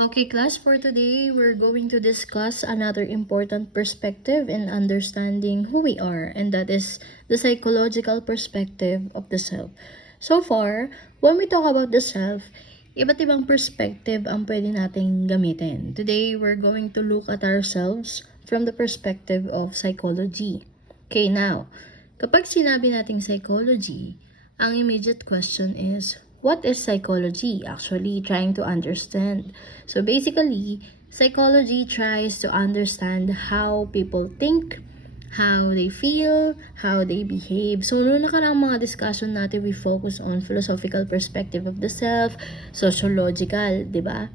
Okay, class, for today, we're going to discuss another important perspective in understanding who we are, and that is the psychological perspective of the self. So far, when we talk about the self, iba't ibang perspective ang pwede nating gamitin. Today, we're going to look at ourselves from the perspective of psychology. Okay, now, kapag sinabi nating psychology, ang immediate question is, what is psychology? Actually, trying to understand. So basically, psychology tries to understand how people think, how they feel, how they behave. So, noong nakaraang mga discussion natin, we focus on philosophical perspective of the self, sociological, di ba?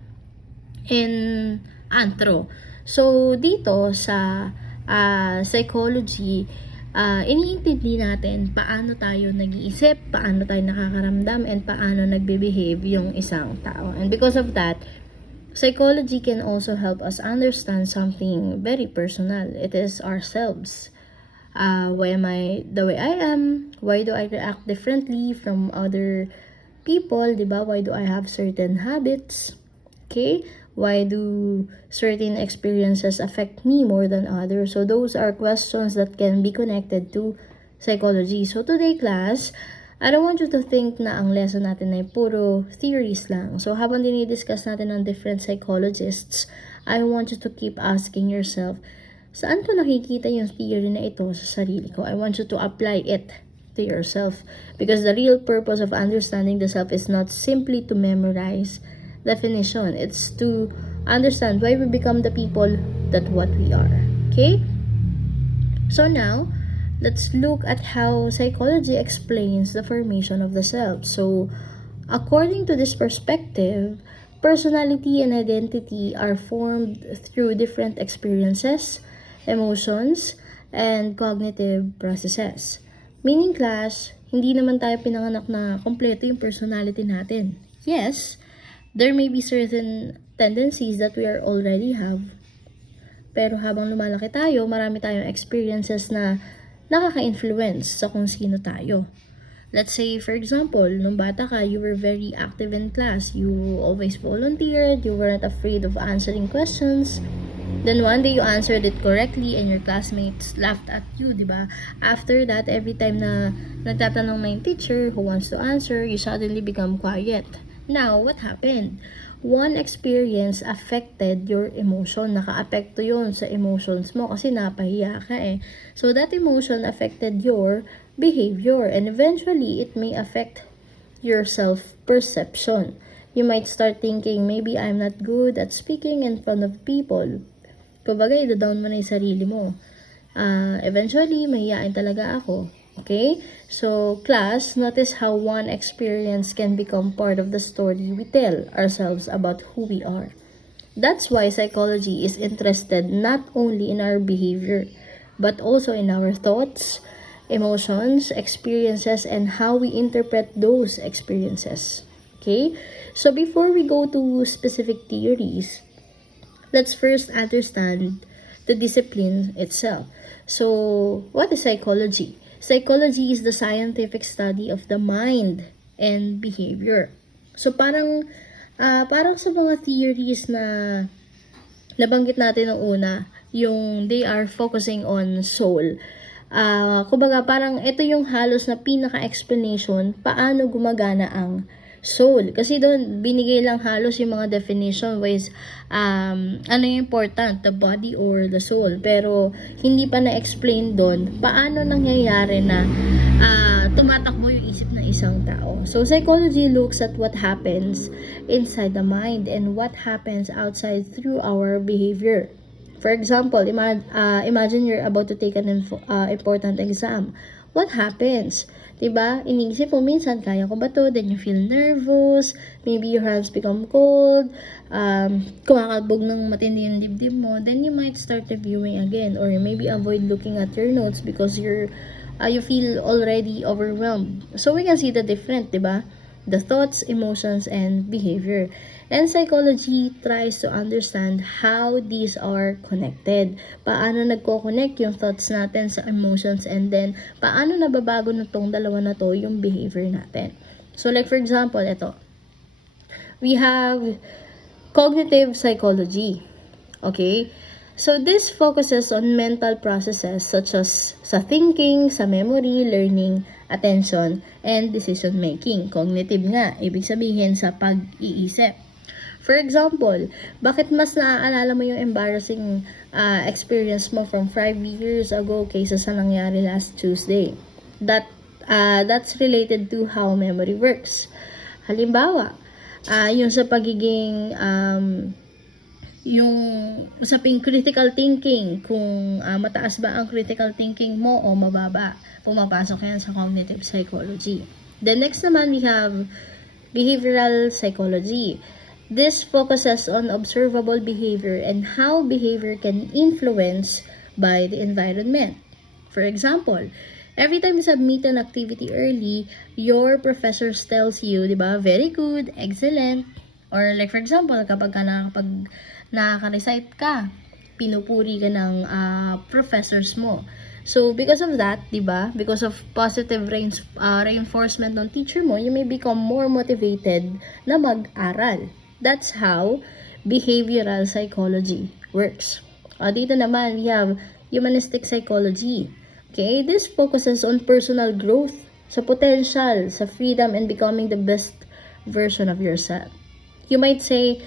And anthro. So, dito sa psychology, iniintindi natin paano tayo nag-iisip, paano tayo nakakaramdam, and paano nagbe-behave yung isang tao. And because of that, psychology can also help us understand something very personal. It is ourselves. Why am I the way I am? Why do I react differently from other people? Diba? Why do I have certain habits? Okay? Why do certain experiences affect me more than others? So those are questions that can be connected to psychology. So today, class, I don't want you to think na ang lesson natin ay puro theories lang. So habang dinidiscuss natin ng different psychologists, I want you to keep asking yourself, saan ko nakikita yung theory na ito sa sarili ko? I want you to apply it to yourself. Because the real purpose of understanding the self is not simply to memorize definition. It's to understand why we become the people that what we are. Okay? So now, let's look at how psychology explains the formation of the self. So, according to this perspective, personality and identity are formed through different experiences, emotions, and cognitive processes. Meaning, class, hindi naman tayo pinanganak na kompleto yung personality natin. Yes, there may be certain tendencies that we already have. Pero habang lumalaki tayo, marami tayong experiences na nakaka-influence sa kung sino tayo. Let's say, for example, nung bata ka, you were very active in class. You always volunteered. You weren't afraid of answering questions. Then one day you answered it correctly and your classmates laughed at you, di ba? After that, every time na nagtatanong na yung teacher who wants to answer, you suddenly become quiet. Now, what happened? One experience affected your emotion. Naka-apekto yun sa emotions mo kasi napahiya ka eh. So, that emotion affected your behavior and eventually, it may affect your self-perception. You might start thinking, maybe I'm not good at speaking in front of people. Kumbaga, ida-down mo na yung sarili mo. Eventually, mahihain talaga ako. Okay? So, class, notice how one experience can become part of the story we tell ourselves about who we are. That's why psychology is interested not only in our behavior, but also in our thoughts, emotions, experiences, and how we interpret those experiences. Okay? So, before we go to specific theories, let's first understand the discipline itself. So, what is psychology? Psychology is the scientific study of the mind and behavior. So, parang sa mga theories na nabanggit natin noong una, yung they are focusing on soul. Kumbaga, parang ito yung halos na pinaka-explanation paano gumagana ang soul. Kasi doon, binigay lang halos yung mga definition ways, ano yung important, the body or the soul. Pero, hindi pa na-explain doon paano nangyayari na tumatakbo yung isip ng isang tao. So, psychology looks at what happens inside the mind and what happens outside through our behavior. For example, imagine you're about to take an important exam. What happens? Diba? Iniisip mo minsan, kaya ko ba to? Then you feel nervous. Maybe your hands become cold. Kumakalbog ng matindi yung dibdib mo. Then you might start reviewing again. Or maybe avoid looking at your notes because you feel already overwhelmed. So we can see the difference, diba? The thoughts, emotions, and behavior. And psychology tries to understand how these are connected. Paano nagko-connect yung thoughts natin sa emotions and then paano nababago nitong dalawa na to yung behavior natin. So like for example, ito. We have cognitive psychology. Okay? So this focuses on mental processes such as sa thinking, sa memory, learning, attention, and decision making. Cognitive nga, ibig sabihin sa pag-iisip. For example, bakit mas naaalala mo yung embarrassing experience mo from 5 years ago kaysa sa nangyari last Tuesday? That's related to how memory works. Halimbawa, yung sa pagiging yung usaping critical thinking, kung mataas ba ang critical thinking mo o mababa, pumapasok yan sa cognitive psychology. The next naman, we have behavioral psychology. This focuses on observable behavior and how behavior can influence by the environment. For example, every time you submit an activity early, your professor tells you, di ba, very good, excellent. Or like for example, kapag nakaka-recite ka, pinupuri ka ng professors mo. So, because of that, di ba, because of positive reinforcement ng teacher mo, you may become more motivated na mag-aral. That's how behavioral psychology works. Dito naman, we have humanistic psychology. Okay, this focuses on personal growth, sa potential, sa freedom, and becoming the best version of yourself. You might say,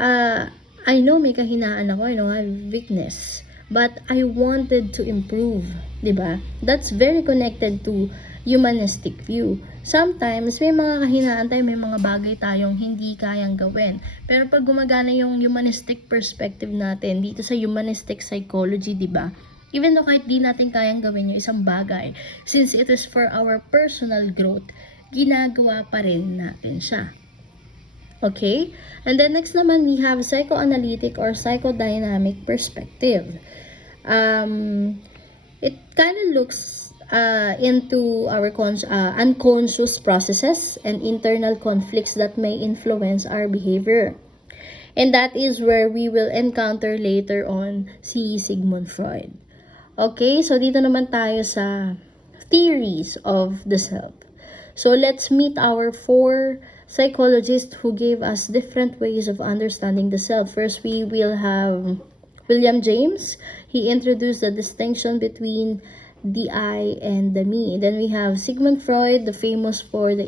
I know may kahinaan ako, I know I have weakness, but I wanted to improve, diba? That's very connected to humanistic view. Sometimes, may mga kahinaan tayo, may mga bagay tayong hindi kayang gawin. Pero pag gumagana yung humanistic perspective natin, dito sa humanistic psychology, diba? Even though kahit di natin kayang gawin yung isang bagay, since it is for our personal growth, ginagawa pa rin natin siya. Okay? And then next naman, we have psychoanalytic or psychodynamic perspective. It kind of looks into our unconscious processes and internal conflicts that may influence our behavior. And that is where we will encounter later on si Sigmund Freud. Okay, so dito naman tayo sa theories of the self. So let's meet our 4 psychologists who gave us different ways of understanding the self. First, we will have William James. He introduced the distinction between the I and the me. Then we have Sigmund Freud, the famous for the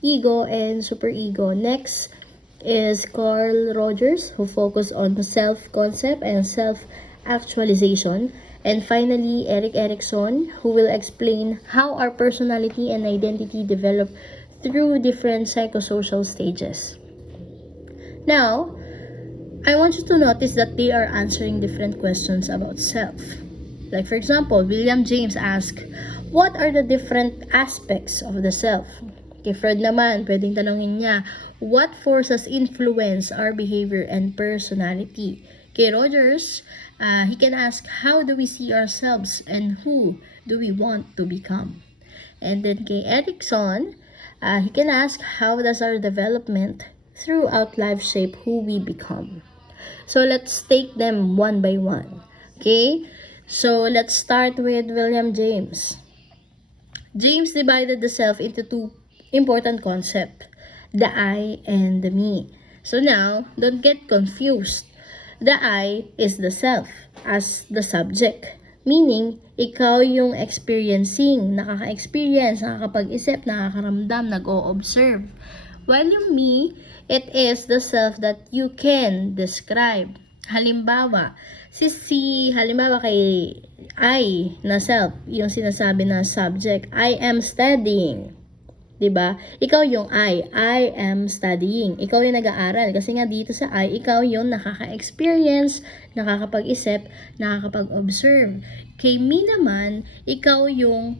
ego and superego. Next is Carl Rogers, who focused on the self-concept and self-actualization. And finally, Erik Erikson, who will explain how our personality and identity develop through different psychosocial stages. Now, I want you to notice that they are answering different questions about self. Like for example, William James asked, what are the different aspects of the self? Kay Freud naman, pwedeng tanongin niya, what forces influence our behavior and personality? Kay Rogers, he can ask, how do we see ourselves and who do we want to become? And then kay Erikson, he can ask, how does our development throughout life shape who we become? So let's take them one by one. Okay? So let's start with William James. James divided the self into 2 important concepts, the I and the me. So now, don't get confused. The I is the self as the subject, meaning ikaw yung experiencing, nakaka-experience, nakakapag-isip, nakakaramdam, nag-o-observe. While yung me, it is the self that you can describe. Halimbawa, halimbawa kay I na self, yung sinasabi na subject, I am studying. Diba? Ikaw yung I am studying. Ikaw yung nag-aaral. Kasi nga dito sa I, ikaw yung nakaka-experience, nakakapag-isip, nakakapag-observe. Kay me naman, ikaw yung,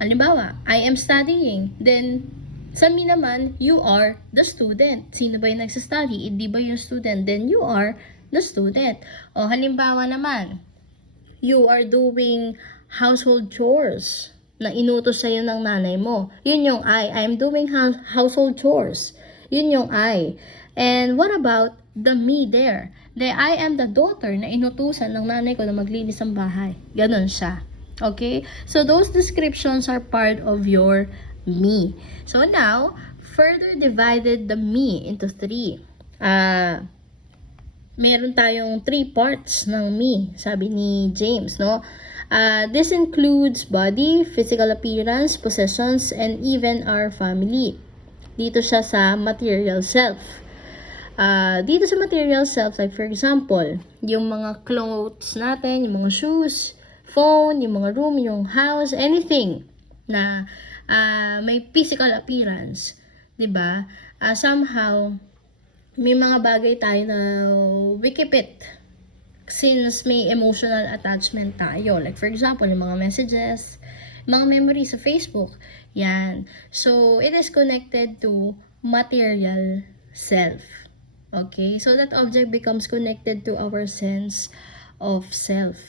halimbawa, I am studying. Then, sa me naman, you are the student. Sino ba yung nagsastudy? Di ba yung student? Then you are the student. O halimbawa naman, you are doing household chores na inutos sa'yo ng nanay mo. Yun yung I'm doing household chores. Yun yung I. And what about the me there? I am the daughter na inutusan ng nanay ko na maglinis ng bahay. Ganon siya. Okay? So those descriptions are part of your me. So now, further divided the me into 3. meron tayong 3 parts ng me, sabi ni James, no? This includes body, physical appearance, possessions, and even our family. Dito siya sa material self. Dito sa material self, like for example, yung mga clothes natin, yung mga shoes, phone, yung mga room, yung house, anything na may physical appearance, 'di ba? Somehow may mga bagay tayo na we keep it since may emotional attachment tayo. Like for example, yung mga messages, mga memories sa Facebook. Yan. So, it is connected to material self. Okay? So, that object becomes connected to our sense of self.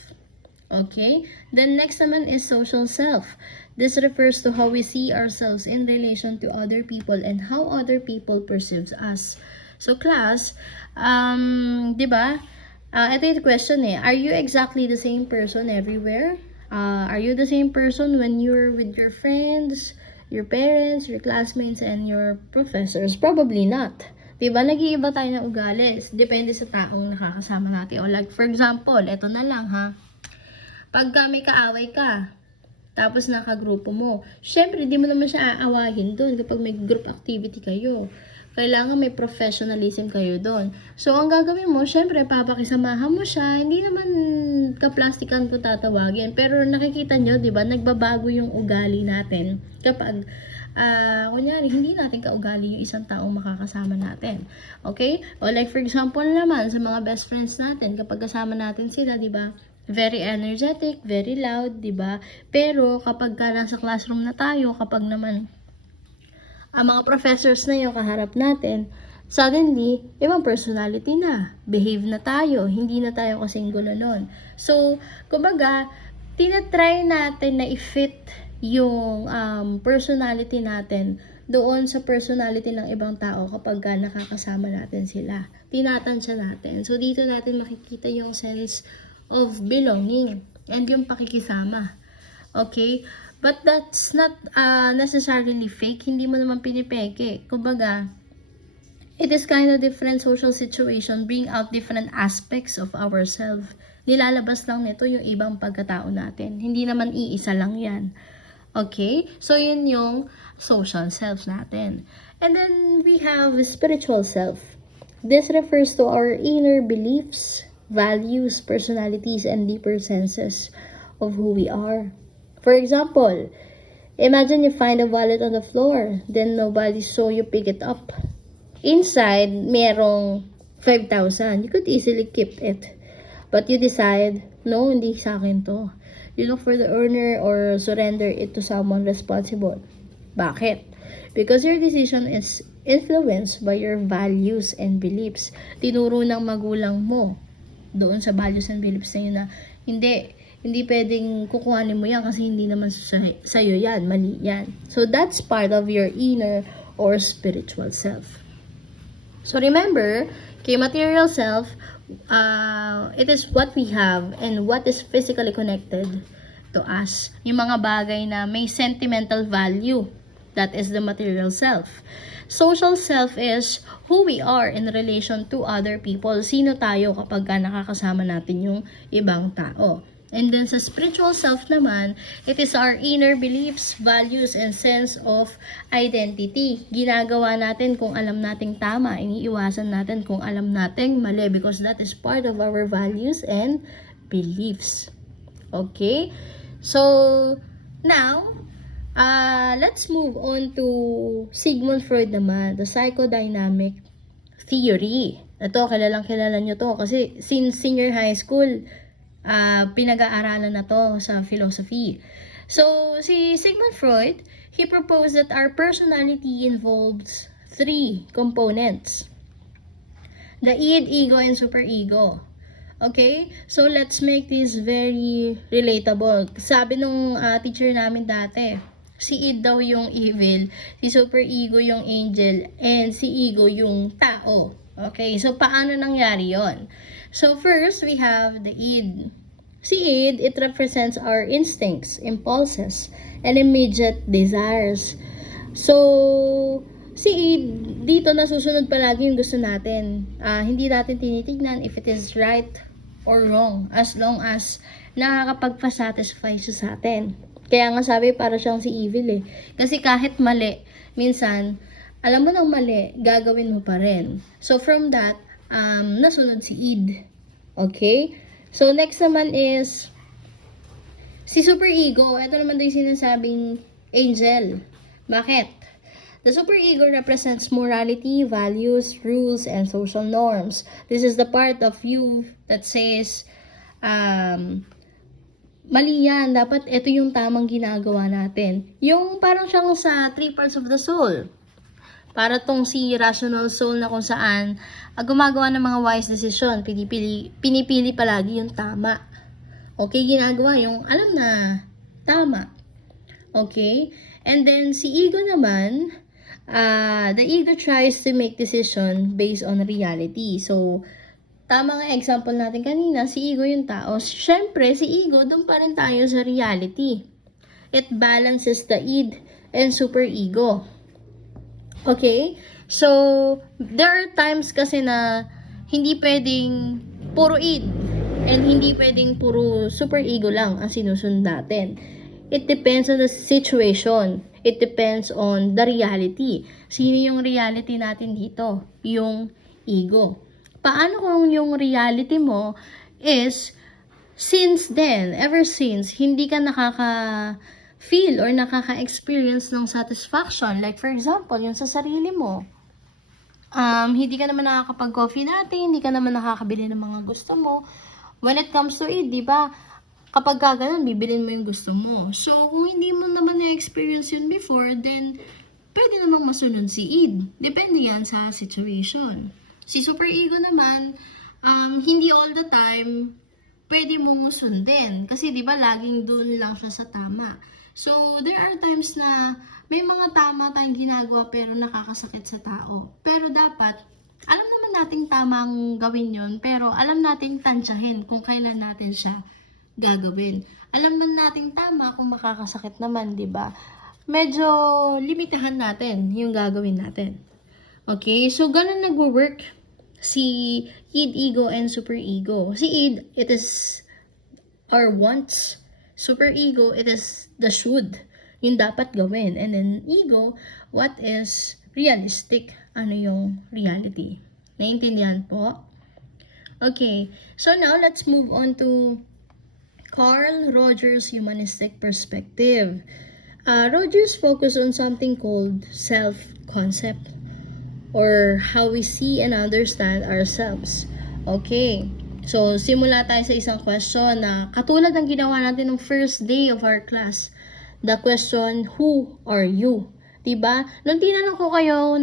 Okay? Then, next naman is social self. This refers to how we see ourselves in relation to other people and how other people perceives us. So, class, di ba? Ito yung question are you exactly the same person everywhere? Are you the same person when you're with your friends, your parents, your classmates, and your professors? Probably not. Diba? Nag-iiba tayo ng ugali. Depende sa taong nakakasama natin. O like, for example, ito na lang ha. Pagka may kaaway ka, tapos nakagrupo mo, syempre, di mo naman siya aawahin doon kapag may group activity kayo. Kailangan may professionalism kayo doon. So, ang gagawin mo, syempre, papakisamahan mo siya. Hindi naman kaplastikan ko tatawagin. Pero nakikita nyo, di ba, nagbabago yung ugali natin kapag, kunyari, hindi natin kaugali yung isang taong makakasama natin. Okay? O like, for example naman, sa mga best friends natin, kapag kasama natin sila, di ba, very energetic, very loud, di ba? Pero kapag nasa classroom na tayo, kapag naman ang mga professors na yung kaharap natin, suddenly, ibang personality na. Behave na tayo. Hindi na tayo kasing gulo nun. So, kumbaga, tinatry natin na i-fit yung personality natin doon sa personality ng ibang tao kapag nakakasama natin sila. Tinatansya natin. So, dito natin makikita yung sense of belonging and yung pakikisama. Okay? But that's not necessarily fake. Hindi mo naman pinipeke. Kumbaga, it is kind of different social situation, bring out different aspects of ourselves. Nilalabas lang nito yung ibang pagkatao natin. Hindi naman iisa lang yan. Okay? So, yun yung social self natin. And then, we have spiritual self. This refers to our inner beliefs, values, personalities, and deeper senses of who we are. For example, imagine you find a wallet on the floor, then nobody saw you pick it up. Inside, merong 5,000. You could easily keep it. But you decide, no, hindi sa akin to. You look for the owner or surrender it to someone responsible. Bakit? Because your decision is influenced by your values and beliefs. Tinuro ng magulang mo doon sa values and beliefs na yun na hindi pwedeng kukuhanin mo yan kasi hindi naman sa'yo yan, mali yan. So, that's part of your inner or spiritual self. So, remember, kay material self, it is what we have and what is physically connected to us. Yung mga bagay na may sentimental value, that is the material self. Social self is who we are in relation to other people. Sino tayo kapag nakakasama natin yung ibang tao. And then sa spiritual self naman, it is our inner beliefs, values, and sense of identity. Ginagawa natin kung alam nating tama, iniiwasan natin kung alam nating mali because that is part of our values and beliefs. Okay? So, now, let's move on to Sigmund Freud naman, the psychodynamic theory. Ito, kilalang-kilala nyo to kasi since senior high school, pinag-aaralan na to sa philosophy. So, si Sigmund Freud, he proposed that our personality involves 3 components. The id, ego, and superego. Okay? So, let's make this very relatable. Sabi nung teacher namin dati, si id daw yung evil, si superego yung angel, and si ego yung tao. Okay? So, paano nangyari yon? So, first, we have the id. Si id, it represents our instincts, impulses, and immediate desires. So, si Id, dito nasusunod palagi yung gusto natin. Hindi natin tinitignan if it is right or wrong as long as nakakapagpa-satisfy siya sa atin. Kaya nga sabi para siyang si evil eh. Kasi kahit mali, minsan, alam mo nang mali, gagawin mo pa rin. So from that, nasunod si Id. Okay? So next naman is si superego. Ito naman din sinasabing angel. Bakit? The superego represents morality, values, rules, and social norms. This is the part of you that says, mali yan, dapat ito yung tamang ginagawa natin. Yung parang siyang sa three parts of the soul. Para tong si rational soul na kung saan gumagawa ng mga wise decision, pinipili palagi yung tama. Okay, ginagawa yung alam na tama. Okay? And then si ego naman, the ego tries to make decision based on reality. So, tama nga example natin kanina, si ego yung tao. Siyempre, si ego, doon pa rin tayo sa reality. It balances the id and super ego. Okay? So, there are times kasi na hindi pwedeng puro id and hindi pwedeng puro super ego lang ang sinusunod natin. It depends on the situation. It depends on the reality. Sino yung reality natin dito? Yung ego. Paano kung yung reality mo is, since then, ever since, hindi ka nakaka-feel or nakaka-experience ng satisfaction. Like for example, yung sa sarili mo. Hindi ka naman nakakapag-coffee natin, hindi ka naman nakakabili ng mga gusto mo. When it comes to it, di ba, kapag gano'n, bibilin mo yung gusto mo. So, kung hindi mo naman na-experience yun before, then, pwede namang masunod si id. Depende yan sa situation. Si superego naman, hindi all the time, pwede mong sundin. Kasi, di ba, laging doon lang siya sa tama. So, there are times na may mga tama tayong ginagawa pero nakakasakit sa tao. Pero dapat, alam naman nating tamang gawin yun, pero alam nating tansyahin kung kailan natin siya gagawin. Alam man nating tama kung makakasakit naman, di ba? Medyo limitahan natin yung gagawin natin. Okay? So, ganun nagwo-work si id, ego, and super ego. Si id, it is our wants. Super ego, it is the should. Yung dapat gawin. And then, ego, what is realistic? Ano yung reality? Naintindihan po? Okay. So, now, let's move on to Carl Rogers' humanistic perspective. Rogers focused on something called self-concept, or how we see and understand ourselves. Okay, so simula tayo sa isang question na katulad ng ginawa natin ng first day of our class. The question, who are you? Diba? Nung tinanong ko kayo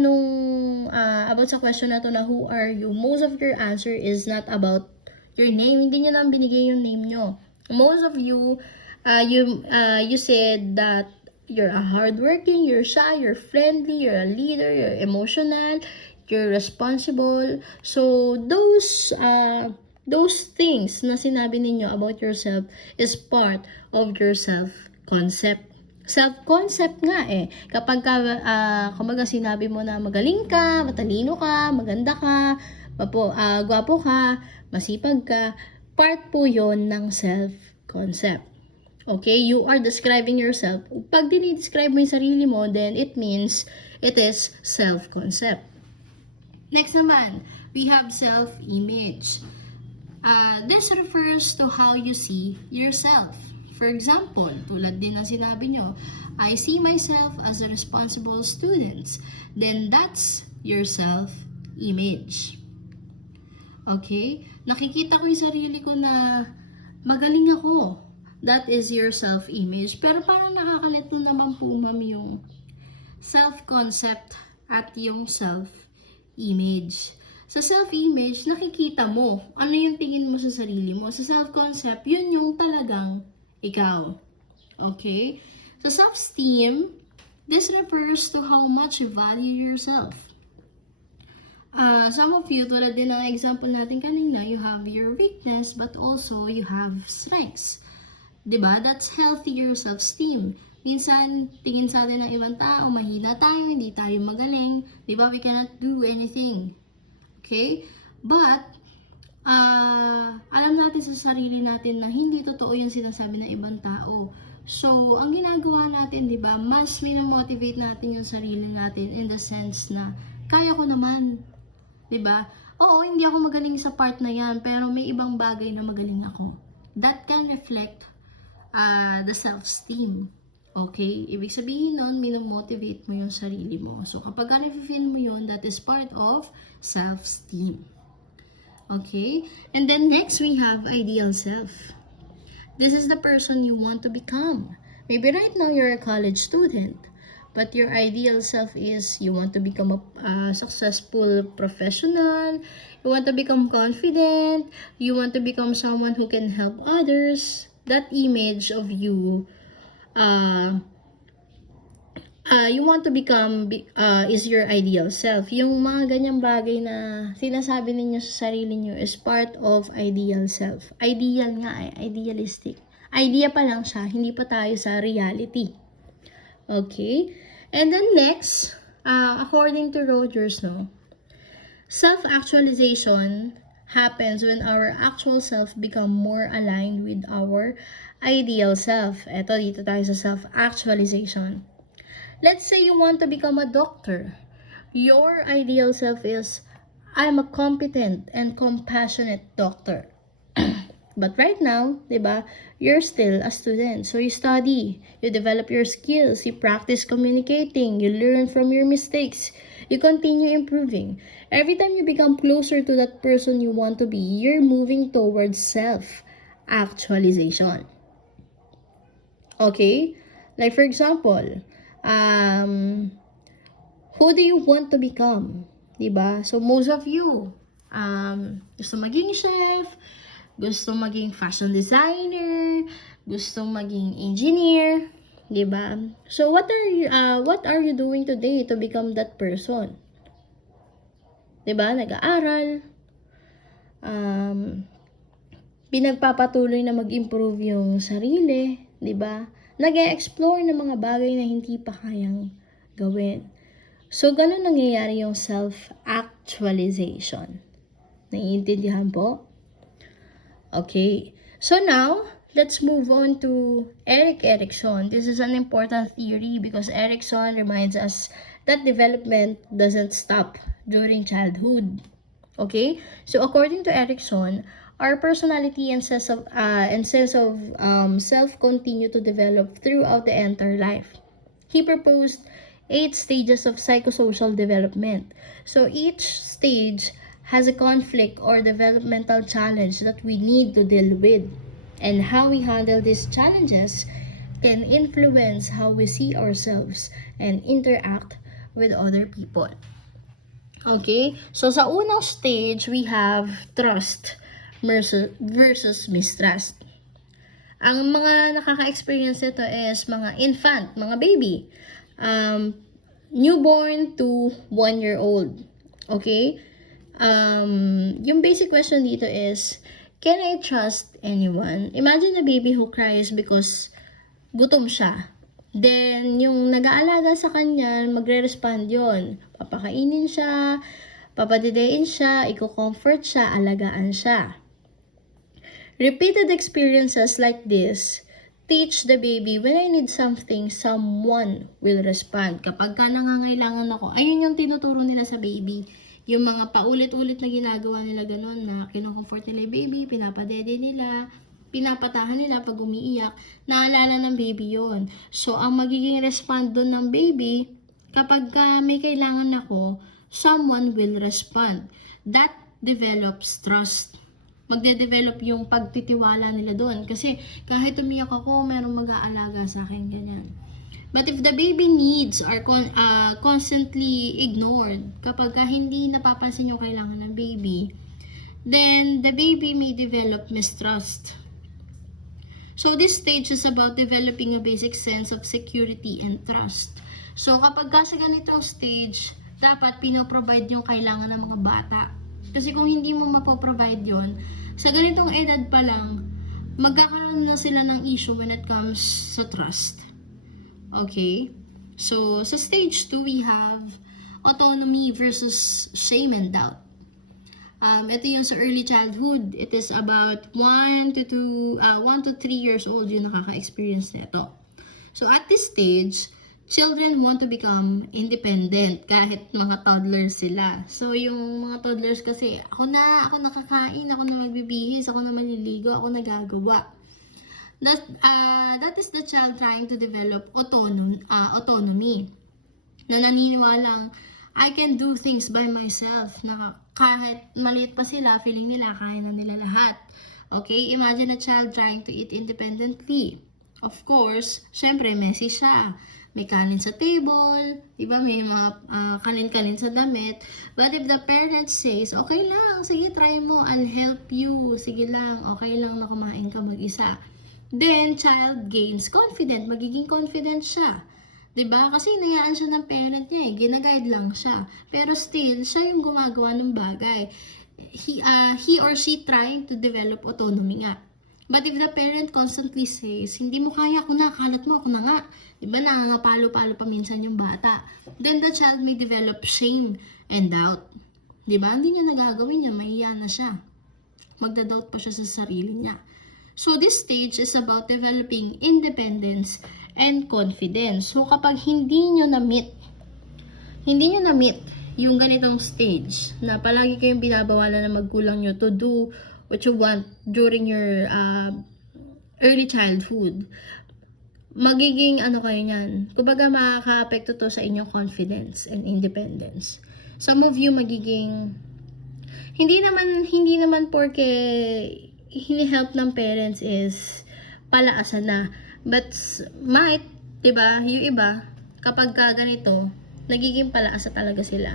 about sa question na to na who are you, most of your answer is not about your name. Hindi nyo lang binigay yung name nyo. Most of you, you said that you're a hardworking, you're shy, you're friendly, you're a leader, you're emotional, you're responsible. So those things na sinabi ninyo about yourself is part of your self-concept. Self-concept nga eh. Kapag kumbaga sinabi mo na magaling ka, matalino ka, maganda ka, gwapo ka, masipag ka, part po yon ng self-concept. Okay? You are describing yourself. Pag dinidescribe mo yung sarili mo, then it means it is self-concept. Next naman, we have self-image. This refers to how you see yourself. For example, tulad din ng sinabi nyo, I see myself as a responsible student. Then that's your self-image. Okay? Nakikita ko yung sarili ko na magaling ako. That is your self-image. Pero parang nakakalito naman po, ma'am, yung self-concept at yung self-image. Sa self-image, nakikita mo ano yung tingin mo sa sarili mo. Sa self-concept, yun yung talagang ikaw. Okay? Sa self-esteem, this refers to how much you value yourself. Some of you, tulad din ng example natin kanina, you have your weakness but also you have strengths. Diba? That's healthier self-esteem. Minsan, tingin sa atin ng ibang tao, mahina tayo, hindi tayo magaling. Di ba? We cannot do anything. Okay? But, alam natin sa sarili natin na hindi totoo yung sinasabi ng ibang tao. So, ang ginagawa natin, di ba, mas minamotivate natin yung sarili natin in the sense na, kaya ko naman. Di ba? Oo, hindi ako magaling sa part na yan, pero may ibang bagay na magaling ako. That can reflect the self-esteem. Okay? Ibig sabihin nun, minamotivate mo yung sarili mo. So, kapag na-feel mo yun, that is part of self-esteem. Okay? And then next, we have ideal self. This is the person you want to become. Maybe right now, you're a college student. But your ideal self is you want to become a successful professional, you want to become confident, you want to become someone who can help others. That image of you, you want to become is your ideal self. Yung mga ganyang bagay na sinasabi ninyo sa sarili nyo is part of ideal self. Ideal nga idealistic. Idea pa lang siya, hindi pa tayo sa reality. Okay? And then next, according to Rogers, self-actualization happens when our actual self become more aligned with our ideal self. Eto, dito tayo sa self-actualization. Let's say you want to become a doctor. Your ideal self is, I'm a competent and compassionate doctor. But right now, diba, you're still a student. So you study, you develop your skills, you practice communicating, you learn from your mistakes, you continue improving. Every time you become closer to that person you want to be, you're moving towards self-actualization. Okay? Like for example, who do you want to become? Diba? So most of you, gusto maging chef, gusto maging fashion designer, gusto maging engineer, 'di ba? So what are you doing today to become that person? 'Di ba? Nag-aaral, pinagpapatuloy na mag-improve yung sarili, 'di ba? Nag-e-explore ng mga bagay na hindi pa kayang gawin. So ganun nangyayari yung self-actualization. Naiintindihan po? Okay, so now, let's move on to Erik Erikson. This is an important theory because Erikson reminds us that development doesn't stop during childhood. Okay, so according to Erikson, our personality and sense of self continue to develop throughout the entire life. He proposed 8 stages of psychosocial development. So each stage has a conflict or developmental challenge that we need to deal with. And how we handle these challenges can influence how we see ourselves and interact with other people. Okay? So sa unang stage, we have trust versus mistrust. Ang mga nakaka-experience nito is mga infant, mga baby. Newborn to 1-year-old. Okay? Yung basic question dito is, can I trust anyone? Imagine a baby who cries because gutom siya. Then, yung nag-aalaga sa kanya, magre-respond yon. Papakainin siya, papadidein siya, i-comfort siya, alagaan siya. Repeated experiences like this teach the baby, when I need something, someone will respond. Kapag ka nangangailangan ako, ayun yung tinuturo nila sa baby. Yung mga paulit-ulit na ginagawa nila ganun, na kinocomfort nila yung baby, pinapadede nila, pinapatahan nila pag umiiyak, naalala ng baby yon. So, ang magiging respond dun ng baby, kapag may kailangan ako, someone will respond. That develops trust. Magde-develop yung pagtitiwala nila doon. Kasi kahit umiyak ako, merong mag-aalaga sa akin, ganyan. But if the baby needs are constantly ignored, kapag hindi napapansin yung kailangan ng baby, then the baby may develop mistrust. So this stage is about developing a basic sense of security and trust. So kapag sa ganitong stage, dapat pinoprovide yung kailangan ng mga bata. Kasi kung hindi mo mapoprovide yon, sa ganitong edad pa lang, magkakaroon na sila ng issue when it comes sa trust. Okay? So, sa stage 2, we have autonomy versus shame and doubt. Ito yung sa early childhood. It is about 1 to 3 years old yung nakaka-experience nito. So, at this stage, children want to become independent kahit mga toddlers sila. So, yung mga toddlers kasi, ako nakakain, ako na magbibihis, ako na maliligo, ako na gagawa. That is the child trying to develop autonomy. Na naniniwalang, I can do things by myself. Na kahit maliit pa sila, feeling nila, kaya na nila lahat. Okay? Imagine a child trying to eat independently. Of course, syempre, messy siya. May kanin sa table, diba? May mga kanin-kanin sa damit. But if the parent says, okay lang, sige, try mo, I'll help you. Sige lang, okay lang na kumain ka mag-isa. Then, child gains confidence. Magiging confident siya. 'Di ba? Kasi inayaan siya ng parent niya eh. Gina-guide lang siya. Pero still, siya yung gumagawa ng bagay. He or she trying to develop autonomy nga. But if the parent constantly says, hindi mo kaya, ako na, kalat mo, ako na nga. 'Di ba? Nangangapalo-palo pa minsan yung bata. Then the child may develop shame and doubt. 'Di ba? Hindi niya nagagawin niya, mahiya na siya. Magda-doubt pa siya sa sarili niya. So this stage is about developing independence and confidence. So kapag hindi nyo na-meet yung ganitong stage na palagi kayong binabawalan ng magulang nyo to do what you want during your early childhood, magiging kayo niyan. Kumbaga makaka-apekto to sa inyong confidence and independence. Some of you magiging hindi naman porke hini-help ng parents is palaasan na. But might, 'di ba? Yung iba kapag ganito, nagiging palaasa talaga sila.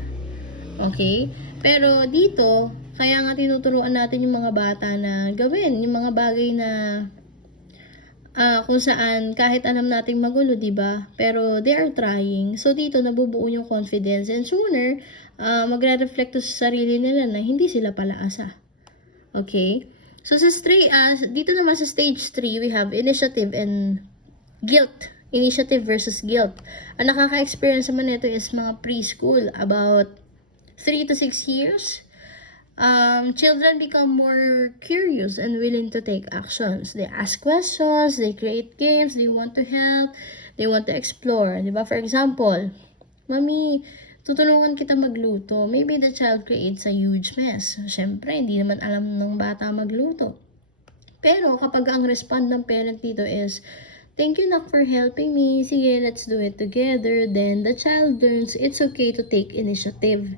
Okay? Pero dito, kaya nga tinuturuan natin yung mga bata na gawin yung mga bagay na kung saan kahit alam nating magulo, 'di ba? Pero they are trying. So dito nabubuo yung confidence and sooner magre-reflect to sa sarili nila na hindi sila palaasa. Okay? So dito naman sa stage 3, we have initiative and guilt. Initiative versus guilt. Ang nakaka-experience naman nito is mga preschool, about 3 to 6 years. Children become more curious and willing to take actions. They ask questions, they create games, they want to help, they want to explore. Diba? For example, Mami, tutulungan kita magluto. Maybe the child creates a huge mess. Siyempre, hindi naman alam ng bata magluto. Pero kapag ang respond ng parent dito is, thank you, Nak, for helping me. Sige, let's do it together. Then the child learns it's okay to take initiative.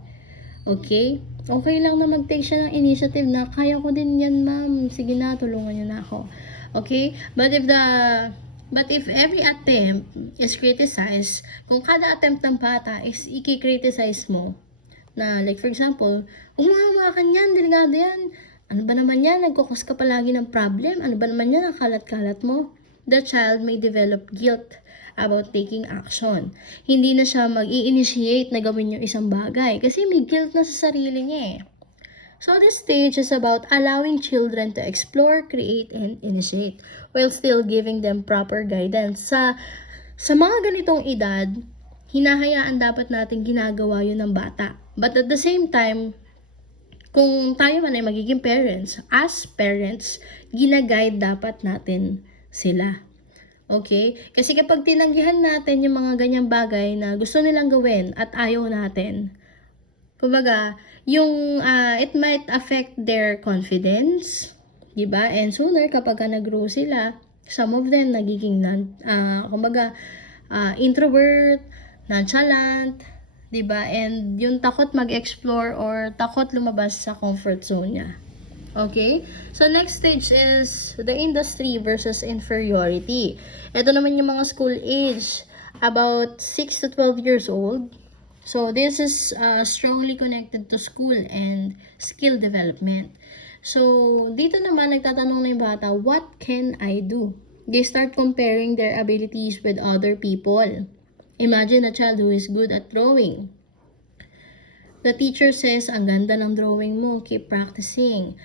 Okay? Okay lang na mag-take siya ng initiative na, kaya ko din yan, ma'am. Sige na, tulungan niyo na ako. Okay? But if every attempt is criticized, kung kada attempt ng bata is i-criticize mo, na like for example, umahawakan yan, delikado yan. Ano ba naman yan? Nagkukos ka palagi ng problem. Ano ba naman yan? Ang kalat-kalat mo. The child may develop guilt about taking action. Hindi na siya mag-i-initiate na gawin yung isang bagay kasi may guilt na sa sarili niya eh. So this stage is about allowing children to explore, create, and initiate while still giving them proper guidance. Sa mga ganitong edad, hinahayaan dapat natin ginagawa yun ng bata. But at the same time, kung tayo man ay magiging parents, as parents, ginaguide dapat natin sila. Okay? Kasi kapag tinanggihan natin yung mga ganyang bagay na gusto nilang gawin at ayaw natin, kumbaga, it might affect their confidence, diba? And sooner, kapag nag-grow sila, some of them nagiging introvert, nonchalant, diba? And yung takot mag-explore or takot lumabas sa comfort zone niya. Okay? So, next stage is the industry versus inferiority. Ito naman yung mga school age, about 6 to 12 years old. So, this is strongly connected to school and skill development. So, dito naman nagtatanong na yung bata, what can I do? They start comparing their abilities with other people. Imagine a child who is good at drawing. The teacher says, ang ganda ng drawing mo, keep practicing.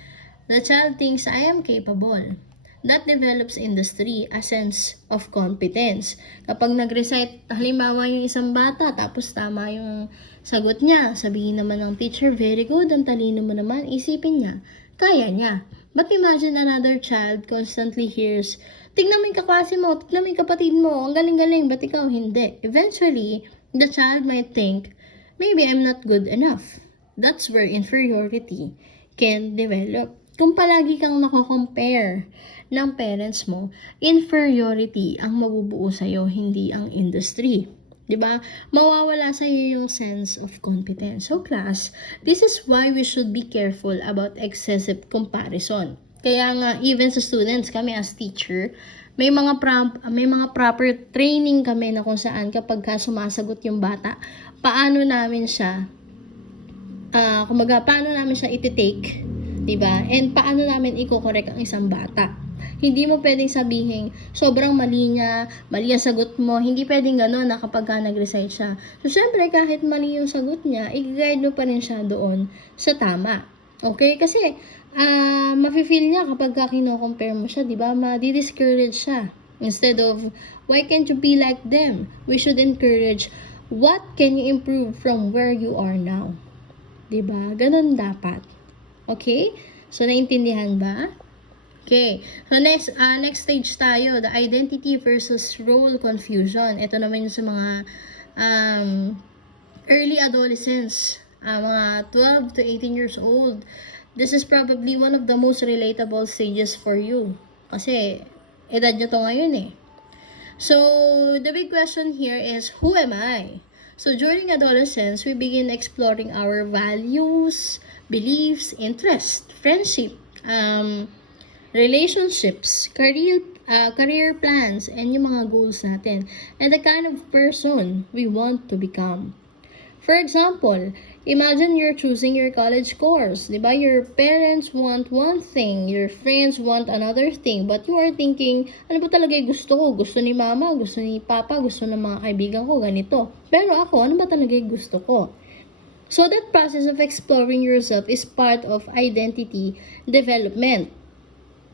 The child thinks, I am capable. that develops in the 3 a sense of competence. Kapag nag-recite, halimbawa yung isang bata, tapos tama yung sagot niya, sabihin naman ng teacher, very good, ang talino mo naman, isipin niya, kaya niya. But imagine another child constantly hears, tignan mo yung kaklase mo, tignan mo yung kapatid mo, ang galing-galing, ba't ikaw hindi? Eventually, the child might think, maybe I'm not good enough. That's where inferiority can develop. Kung palagi kang nako-compare ng parents mo, inferiority ang mabubuo sa'yo, hindi ang industry. 'Di ba? Mawawala sa iyo yung sense of competence. So class, this is why we should be careful about excessive comparison. Kaya nga even sa students, kami as teacher, may mga proper training kami na kung saan kapag sumasagot yung bata, paano namin siya paano namin siya iti-take, 'di ba? And paano namin i-correct ang isang bata. Hindi mo pwedeng sabihin, sobrang mali niya, mali ang sagot mo. Hindi pwedeng gano'n na kapag nag-recite siya. So, syempre, kahit mali yung sagot niya, i-guide mo pa rin siya doon sa tama. Okay? Kasi, mafe-feel niya kapag kino-compare mo siya, di ba? Ma-discourage siya. Instead of, why can't you be like them? We should encourage, what can you improve from where you are now? Di ba? Ganun dapat. Okay? So, naintindihan ba? Okay. So, next stage tayo, the identity versus role confusion. Ito naman yung sa mga early adolescents, mga 12 to 18 years old. This is probably one of the most relatable stages for you. Kasi, edad nyo to ngayon eh. So, the big question here is, who am I? So, during adolescence, we begin exploring our values, beliefs, interests, friendship, relationships, career plans, and yung mga goals natin, and the kind of person we want to become. For example, imagine you're choosing your college course. Diba? Your parents want one thing, your friends want another thing, but you are thinking, ano ba talaga yung gusto ko? Gusto ni mama, gusto ni papa, gusto ng mga kaibigan ko, ganito. Pero ako, ano ba talaga yung gusto ko? So that process of exploring yourself is part of identity development.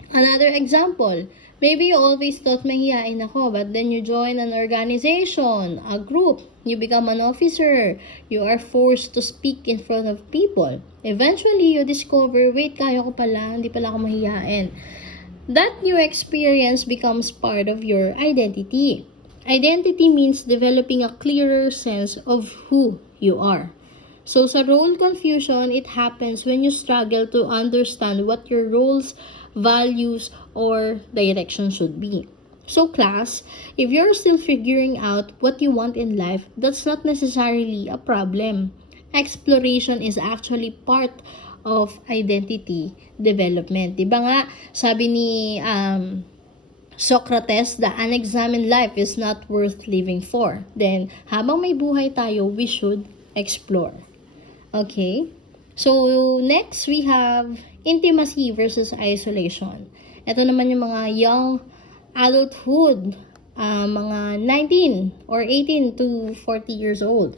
Another example, maybe you always thought mahihain ako, but then you join an organization, a group, you become an officer, you are forced to speak in front of people. Eventually, you discover, wait, kaya ko pala, hindi pala ako mahihain. That new experience becomes part of your identity. Identity means developing a clearer sense of who you are. So, sa role confusion, it happens when you struggle to understand what your roles, values, or direction should be. So class, if you're still figuring out what you want in life, that's not necessarily a problem. Exploration is actually part of identity development. Diba nga, sabi ni Socrates, the unexamined life is not worth living for. Then, habang may buhay tayo, we should explore. Okay? So, next we have intimacy versus isolation. Ito naman yung mga young adulthood, mga 19 or 18 to 40 years old.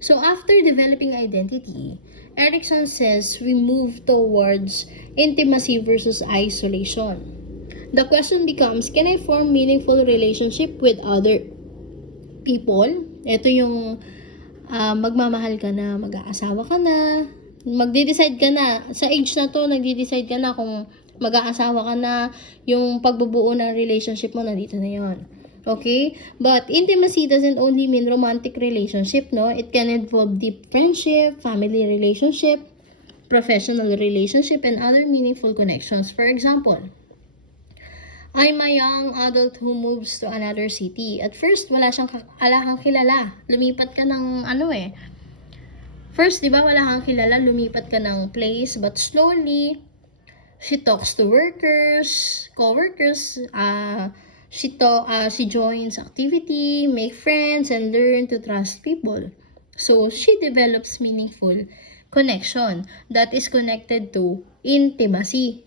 So, after developing identity, Erikson says we move towards intimacy versus isolation. The question becomes, can I form meaningful relationship with other people? Ito yung magmamahal ka na, mag-aasawa ka na, magde-decide ka na, sa age na to, nagde-decide ka na kung mag-aasawa ka na, yung pagbubuo ng relationship mo, nandito na yon. Okay? But intimacy doesn't only mean romantic relationship, no? It can involve deep friendship, family relationship, professional relationship, and other meaningful connections. For example, I'm a young adult who moves to another city. At first, wala kang kilala. Lumipat ka ng First, di ba, wala kang kilala, lumipat ka ng place, but slowly, she talks to workers, co-workers, she joins activity, make friends, and learn to trust people. So, she develops meaningful connection that is connected to intimacy.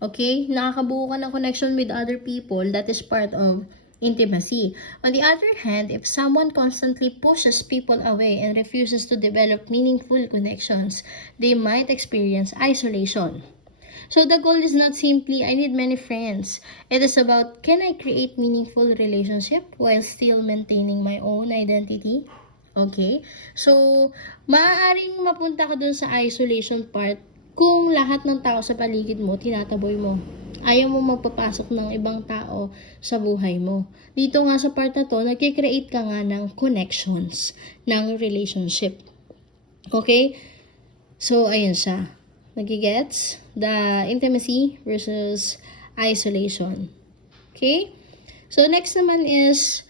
Okay? Nakakabuo ka ng connection with other people, that is part of intimacy. On the other hand, if someone constantly pushes people away and refuses to develop meaningful connections, they might experience isolation. So the goal is not simply, I need many friends. It is about, can I create meaningful relationship while still maintaining my own identity? Okay? So, maaaring mapunta ka dun sa isolation part kung lahat ng tao sa paligid mo, tinataboy mo. Ayaw mo magpapasok ng ibang tao sa buhay mo. Dito nga sa part na to, nagkikreate ka nga ng connections, ng relationship. Okay? So, ayan siya. Nagigets? The intimacy versus isolation. Okay? So, next naman is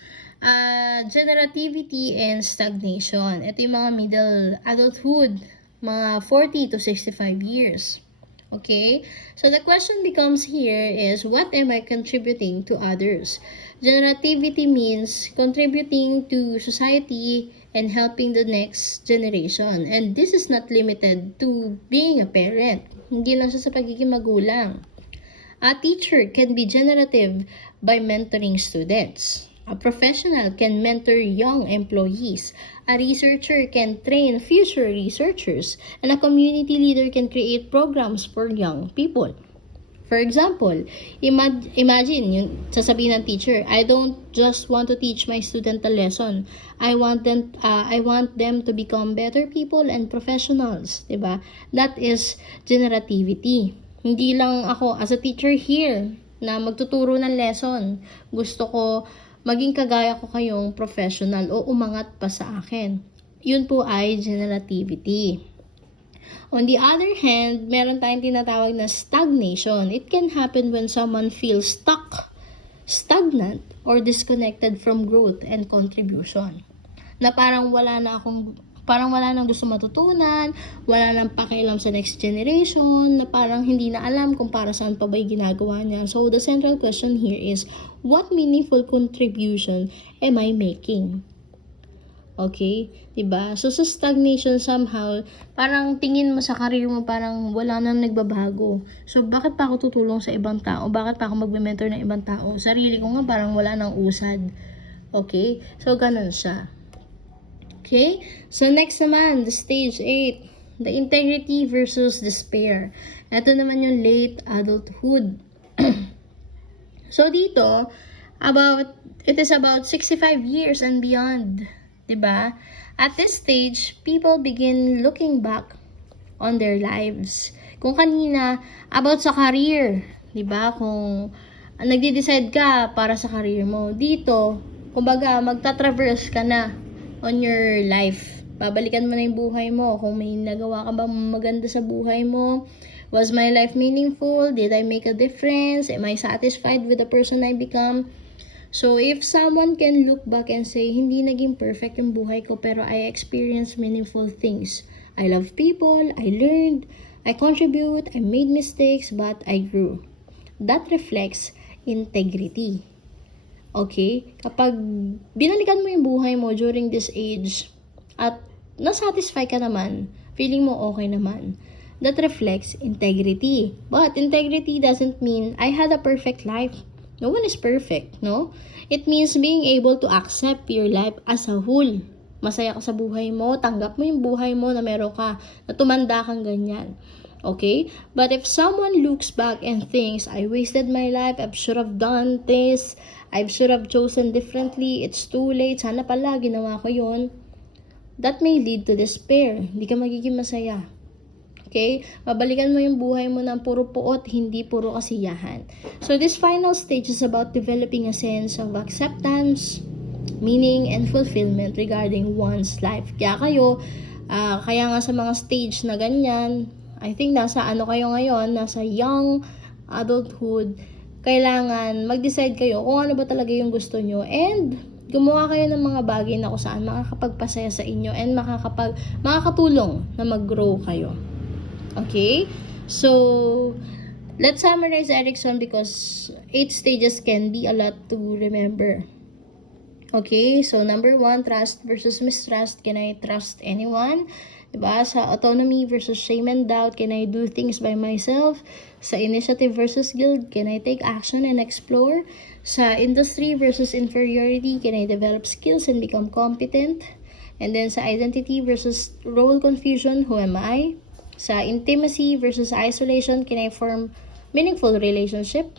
generativity and stagnation. Ito yung mga middle adulthood, mga 40 to 65 years. Okay? So, the question becomes here is, what am I contributing to others? Generativity means contributing to society and helping the next generation. And this is not limited to being a parent. Hindi lang siya sa pagiging magulang. A teacher can be generative by mentoring students. A professional can mentor young employees. A researcher can train future researchers. And a community leader can create programs for young people. For example, imagine yung sasabihin ng teacher, I don't just want to teach my student a lesson. I want them to become better people and professionals, 'di ba? That is generativity. Hindi lang ako as a teacher here na magtuturo ng lesson. Gusto ko maging kagaya ko kayong professional o umangat pa sa akin. Yun po ay generativity. On the other hand, meron tayong tinatawag na stagnation. It can happen when someone feels stuck, stagnant, or disconnected from growth and contribution. Na parang wala nang gusto matutunan, wala nang pakialam sa next generation, na parang hindi na alam kung para saan pa ba yung ginagawa niya. So, the central question here is, what meaningful contribution am I making? Okay? Diba? So, sa stagnation somehow, parang tingin mo sa career mo, parang wala nang nagbabago. So, bakit pa ako tutulong sa ibang tao? Bakit pa ako magme-mentor ng ibang tao? Sarili ko nga parang wala nang usad. Okay? So, ganun siya. Okay? So, next naman, the stage 8. The integrity versus despair. Ito naman yung late adulthood. So, dito, it is about 65 years and beyond. Diba? At this stage, people begin looking back on their lives. Kung kanina, about sa career. Diba? Kung nagde-decide ka para sa career mo. Dito, kumbaga, magta-traverse ka na on your life. Babalikan mo na yung buhay mo. Kung may nagawa ka ba maganda sa buhay mo. Was my life meaningful? Did I make a difference? Am I satisfied with the person I become? So, if someone can look back and say, hindi naging perfect yung buhay ko, pero I experienced meaningful things. I love people, I learned, I contribute, I made mistakes, but I grew. That reflects integrity. Okay? Kapag binalikan mo yung buhay mo during this age, at nasatisfy ka naman, feeling mo okay naman, that reflects integrity. But integrity doesn't mean I had a perfect life. No one is perfect, no? It means being able to accept your life as a whole. Masaya ka sa buhay mo, tanggap mo yung buhay mo na meron ka, na tumanda kang ganyan. Okay? But if someone looks back and thinks, I wasted my life, I should have done this, I should have chosen differently, it's too late, sana pala ginawa ko yun, that may lead to despair. Hindi ka magiging masaya. Okay? Babalikan mo yung buhay mo ng puro puot, hindi puro kasiyahan. So, this final stage is about developing a sense of acceptance, meaning, and fulfillment regarding one's life. Kaya nga sa mga stage na ganyan, I think nasa kayo ngayon, nasa young adulthood, kailangan mag-decide kayo kung ano ba talaga yung gusto nyo, and gumawa kayo ng mga bagay na kung saan makakapagpasaya sa inyo and makakatulong na mag-grow kayo. Okay? So, let's summarize Erikson because 8 stages can be a lot to remember. Okay? So, number 1, trust versus mistrust. Can I trust anyone? Diba? Sa autonomy versus shame and doubt, can I do things by myself? Sa initiative versus guilt, can I take action and explore? Sa industry versus inferiority, can I develop skills and become competent? And then sa identity versus role confusion, who am I? Sa intimacy versus isolation, can I form meaningful relationship?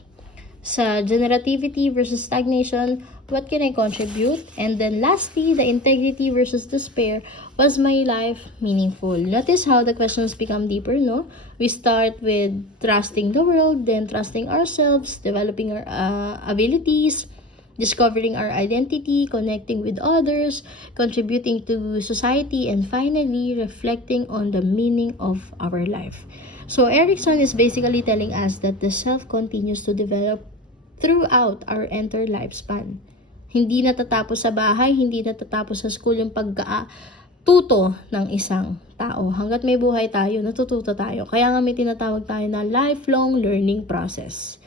Sa generativity versus stagnation, what can I contribute? And then lastly, the integrity versus despair, was my life meaningful? Notice how the questions become deeper, no? We start with trusting the world, then trusting ourselves, developing our abilities, discovering our identity, connecting with others, contributing to society, and finally reflecting on the meaning of our life. So Erickson is basically telling us that the self continues to develop throughout our entire lifespan. Hindi natatapos sa bahay, hindi natatapos sa school yung pagkatuto ng isang tao. Hanggat may buhay tayo, natututo tayo. Kaya nga may tinatawag tayo na lifelong learning process.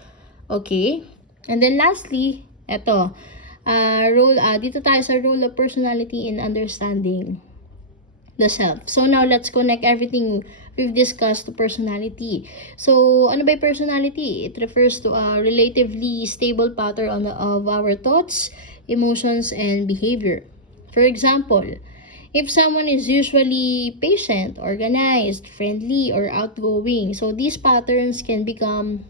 Okay? And then lastly, eto, dito tayo sa role of personality in understanding the self. So now let's connect everything we've discussed to personality. So ano ba yung personality? It refers to a relatively stable pattern of our thoughts, emotions, and behavior. For example, if someone is usually patient, organized, friendly, or outgoing, so these patterns can become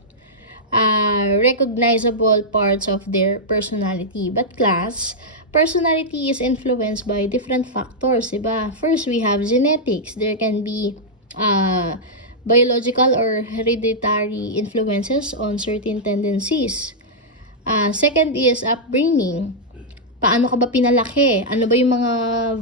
recognizable parts of their personality. But class, personality is influenced by different factors, diba? First, we have genetics. There can be biological or hereditary influences on certain tendencies. Second is upbringing. Paano ka ba pinalaki? Ano ba yung mga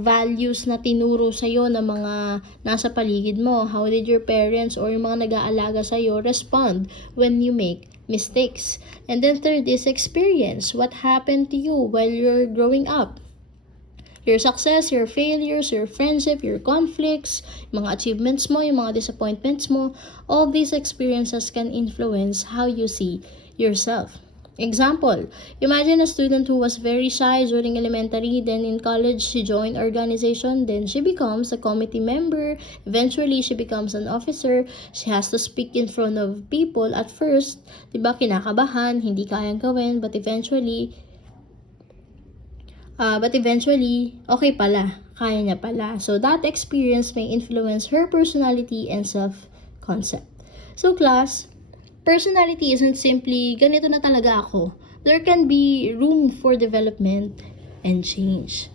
values na tinuro sa'yo ng mga nasa paligid mo? How did your parents or yung mga nag-aalaga sa'yo respond when you make mistakes? And then third is experience. What happened to you while you're growing up? Your success, your failures, your friendship, your conflicts, yung mga achievements mo, yung mga disappointments mo, all these experiences can influence how you see yourself. Example, imagine a student who was very shy during elementary, then in college she joined organization, then she becomes a committee member, eventually she becomes an officer, she has to speak in front of people at first, diba kinakabahan, hindi kayang gawin, but eventually, okay pala, kaya niya pala. So that experience may influence her personality and self-concept. So class, personality isn't simply, ganito na talaga ako. There can be room for development and change.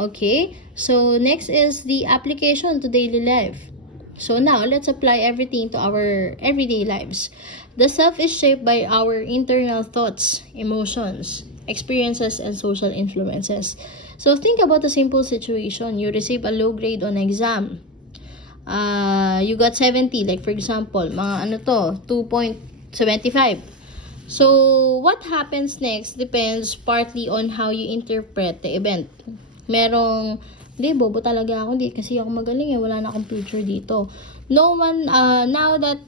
Okay? So, next is the application to daily life. So, now, let's apply everything to our everyday lives. The self is shaped by our internal thoughts, emotions, experiences, and social influences. So, think about a simple situation. You receive a low grade on exam. You got 70, like for example, mga 2.75. So, what happens next depends partly on how you interpret the event. Merong, bobo talaga ako, kasi ako magaling wala na akong future dito. No one, now that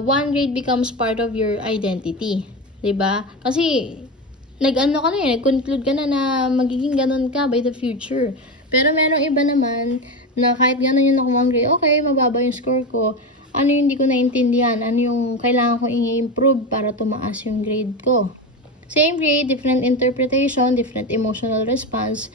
one grade becomes part of your identity. Diba? Kasi, nag-conclude ka na magiging ganun ka by the future. Pero merong iba naman, na kahit gano'n yung nakuha grade, okay, mababa yung score ko, ano yung hindi ko naintindihan, ano yung kailangan ko i-improve para tumaas yung grade ko. Same grade, different interpretation, different emotional response,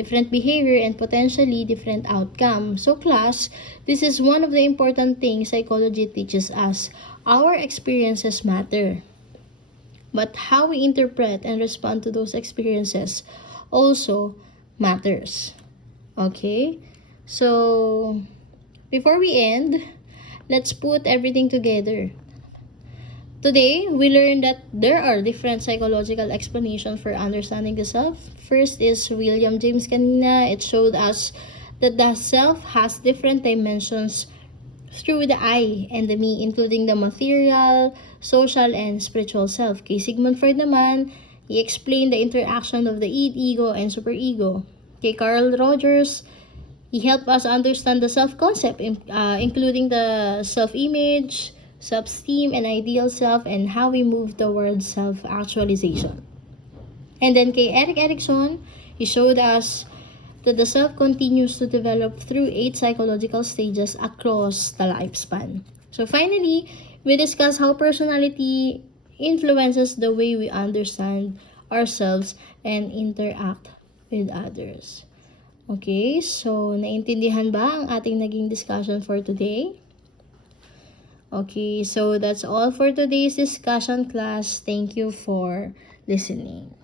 different behavior, and potentially different outcome. So class, this is one of the important things psychology teaches us. Our experiences matter. But how we interpret and respond to those experiences also matters. Okay? So, before we end, let's put everything together. Today, we learned that there are different psychological explanations for understanding the self. First is William James kanina. It showed us that the self has different dimensions through the I and the me, including the material, social, and spiritual self. Kay Sigmund Freud naman, he explained the interaction of the ego and superego. Kay Carl Rogers, he helped us understand the self-concept, including the self-image, self-esteem, and ideal self, and how we move towards self-actualization. And then kay Erik Erikson, he showed us that the self continues to develop through 8 psychological stages across the lifespan. So finally, we discuss how personality influences the way we understand ourselves and interact with others. Okay, so naintindihan ba ang ating naging discussion for today? Okay, so that's all for today's discussion, class. Thank you for listening.